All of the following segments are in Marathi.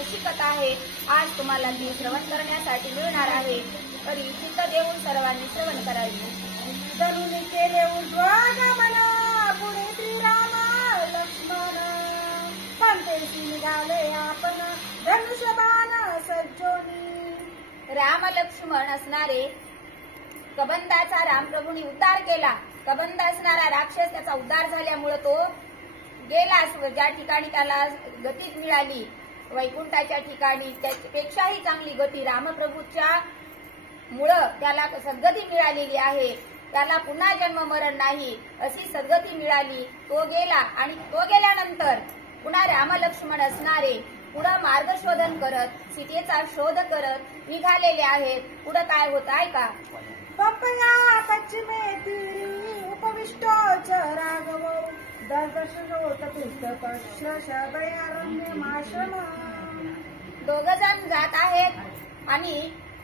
कशी कथा आहे आज तुम्हाला ती श्रवण करण्यासाठी मिळणार आहे. तरी चित्त देऊन सर्वांनी श्रवण करावी. जणून केले उद्वागमन पुढे श्रीराम लक्ष्मण पंथेशी निघाले आपण धनुष्यबाण सज्जोनी. राम लक्ष्मण असणारे कबंदाचा रामप्रभूंनी उद्धार केला. कबंद असणारा राक्षस त्याचा उद्धार झाल्यामुळे तो गेला. ज्या ठिकाणी त्याला गती मिळाली वैकुंठाच्या ठिकाणी त्यापेक्षाही चांगली गती रामप्रभूच्या मुळे त्याला सद्गती मिळालेली आहे. त्याला पुन्हा जन्म मरण नाही अशी सद्गती मिळाली. तो गेला आणि तो गेल्यानंतर पुन्हा राम लक्ष्मण असणारे पुढे मार्गशोधन करत सीतेचा शोध करत निघालेले आहेत. पुढे काय होत आहे का? पंपया पश्चिमे तीरी उपविष्टोच राघव दर्दशोत पुस्तकशभयारण्य माश्रम. दोघ जण जात आहेत आणि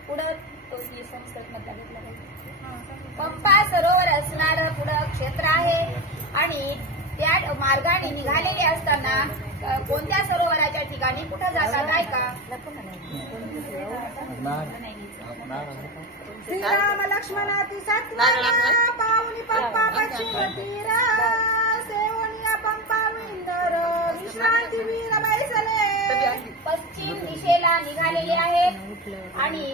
पुढे तो संस्कृत मधला घेतला पाहिजे. पंपा सरोवर असणारं पुढं क्षेत्र आहे आणि त्या मार्गाने निघालेले असताना कोणत्या सरोवराच्या ठिकाणी कुठं जातात आहे का? श्रीराम लक्ष्मणाती सत्वना पावनी पंपा पश्चिम तीर सेवनिया पंपा विंदर विश्रांती वीर बैसले. पश्चिम दिशेला निघालेले आहेत आणि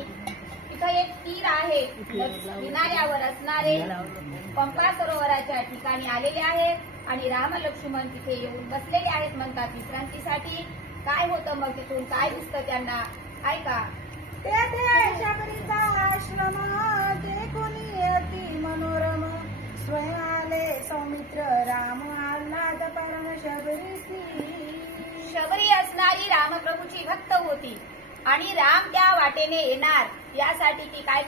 तिथं एक तीर आहे. किनाऱ्यावर असणारे पंपा सरोवराच्या ठिकाणी आलेले आहेत आणि राम लक्ष्मण तिथे येऊन बसलेले आहेत म्हणतात विश्रांतीसाठी. काय होतं मग तिथून काय दिसतं त्यांना ऐका. तेथे शबरीचा आश्रम ते कोणी अति मनोरम स्वयं आले सौमित्र राम आल्हाद परम शबरीसी. शबरी असणारी रामप्रभूची भक्त होती आणि राम त्या वाटेने येणार यासाठी ती काय